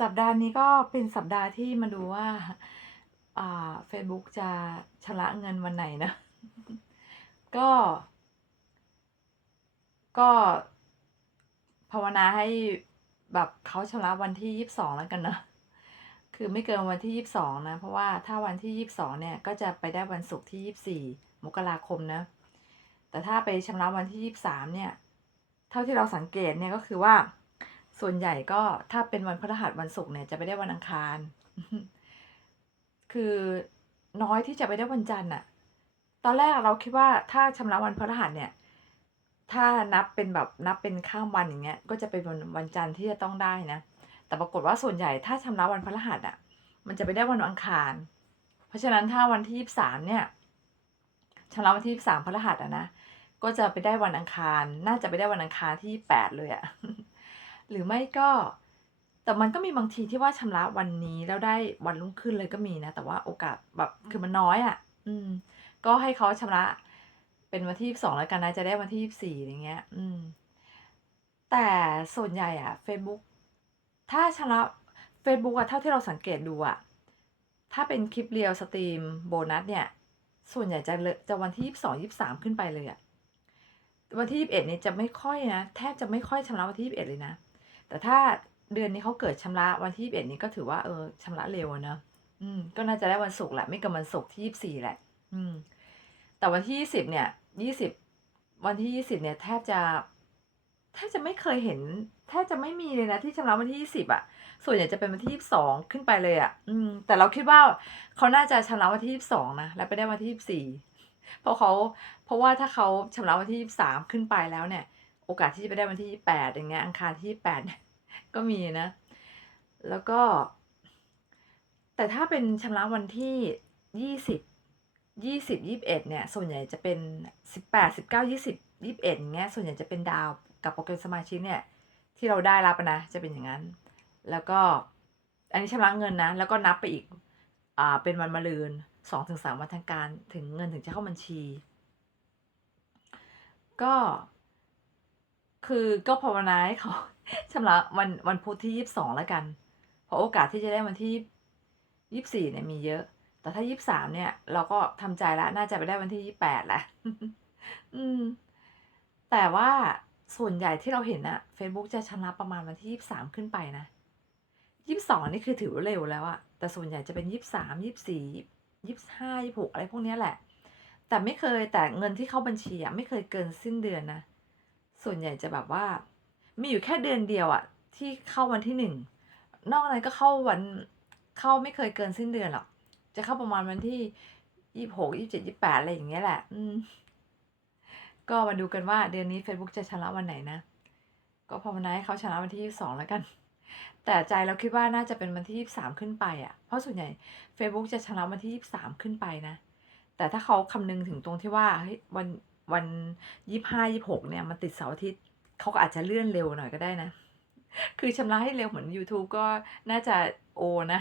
สัปดาห์นี้ก็เป็นสัปดาห์ที่มาดูว่าอ่าเฟซบุ๊กจะชำระเงินวันไหนนะ ก็ ก็ภาวนาให้แบบเขาชำระวันที่22แล้วกันเนะ คือไม่เกินวันที่22นะ เพราะว่าถ้าวันที่22เนี่ย ก็จะไปได้วันศุกร์ที่24มกราคมนะ แต่ถ้าไปชำระวันที่23เนี่ย เท่าที่เราสังเกตเนี่ยก็คือว่า ส่วนใหญ่ก็ถ้าเป็นวันพฤหัสวันศุกร์เนี่ยจะไปได้วันอังคาร คือน้อยที่จะไปได้วันจันทร์น่ะตอนแรกเราคิดว่าถ้าชำระวันพฤหัสเนี่ย ถ้านับเป็นแบบนับเป็นข้ามวันอย่างเงี้ย ก็จะเป็นวันวันจันทร์ที่จะต้องได้นะ แต่ปรากฏว่าส่วนใหญ่ถ้าชำระวันพฤหัสอะมันจะไปได้วันอังคาร เพราะฉะนั้นถ้าวันที่23เนี่ยชำระวันที่23พฤหัสอะนะ ก็จะไปได้วันอังคาร น่าจะไปได้วันอังคารที่8เลยอะ หรือไม่ก็ แต่มันก็มีบางทีที่ว่าชำระวันนี้แล้วได้วันรุ่งขึ้นเลยก็มีนะ แต่ว่าโอกาสแบบคือมันน้อยอะอืม ก็ให้เขาชำระเป็นวันที่22แล้วกันนะจะได้วันที่24อย่างเงี้ย อืม แต่ส่วนใหญ่อะเฟซบุ๊กถ้าชำระเฟซบุ๊กอะเท่าที่เราสังเกตดูอะถ้าเป็นคลิปเรียลสตรีมโบนัสเนี่ย ส่วนใหญ่จะเลจะวันที่22 23ขึ้นไปเลยอะวันที่21เนี่ยจะไม่ค่อยนะ แทบจะไม่ค่อยชำระวันที่21เลยนะ แต่ถ้าเดือนนี้เขาเกิดชำระวันที่21นี่ก็ถือว่าเออชำระเร็วนะอืม ก็น่าจะได้วันศุกร์แหละ ไม่เกินวันศุกร์ที่24แหละ อืม แต่วันที่20เนี่ย20วันที่20เนี่ยแทบจะแทบจะไม่เคยเห็นแทบจะไม่มีเลยนะที่ชำระวันที่20อะส่วนใหญ่จะเป็นวันที่22ขึ้นไปเลยอะอืม แต่เราคิดว่าเขาน่าจะชำระวันที่22นะแล้วไปได้วันที่24เพราะเขาเพราะว่าถ้าเขาชำระวันที่23ขึ้นไปแล้วเนี่ย โอกาสที่จะไปได้วันที่ 28 อย่างเงี้ยอังคารที่ 28 ก็มีนะ แล้วก็ แต่ถ้าเป็นชำระวันที่ 20 20 21เนี่ยส่วนใหญ่จะเป็น 18 19 20 21อย่างเงี้ยส่วนใหญ่จะเป็นดาวกับโปรแกรมสมาชิกเนี่ยที่เราได้รับนะจะเป็นอย่างงั้น แล้วก็อันนี้ชำระเงินนะ แล้วก็นับไปอีกอ่าเป็นวันมะรืน2-3วันทางการถึงเงินถึงจะเข้าบัญชี ก็ คือก็ภาวนาให้เขาชำระวันวันพุธที่22แล้วกัน เพราะโอกาสที่จะได้วันที่24เนี่ยมีเยอะ แต่ถ้า23เนี่ย เราก็ทำใจแล้วน่าจะไปได้วันที่28แปดแหละอืม แต่ว่าส่วนใหญ่ที่เราเห็นน่ะเฟซบุ๊กจะชำระประมาณวันที่23ขึ้นไปนะ22นี่คือถือว่าเร็วแล้วอะแต่ส่วนใหญ่จะเป็น23 24 25 26อะไรพวกนี้แหละ แต่ไม่เคยแต่เงินที่เข้าบัญชีอะไม่เคยเกินสิ้นเดือนนะ ส่วนใหญ่จะแบบว่า มีอยู่แค่เดือนเดียวอะที่เข้าวันที่1นอกนั้นก็เข้าวันเข้าไม่เคยเกินสิ้นเดือนหรอกจะเข้าประมาณวันที่26 27 28อะไรอย่างเงี้ยแหละ อืม ก็มาดูกันว่าเดือนนี้เฟซบุ๊กจะชำระวันไหนนะ ก็ภาวนาให้เขาชำระวันที่22แล้วกัน แต่ใจเราคิดว่าน่าจะเป็นวันที่23ขึ้นไปอะเพราะส่วนใหญ่เฟซบุ๊กจะชำระวันที่23ขึ้นไปนะ แต่ถ้าเขาคำนึงถึงตรงที่ว่าเฮ้ยวัน วันยี่ห้ายี่หกเนี่ยมันติดเสาร์อาทิตย์เขาก็อาจจะเลื่อนเร็วหน่อยก็ได้นะ คือชำระให้เร็วเหมือนยูทูบก็น่าจะโอนะ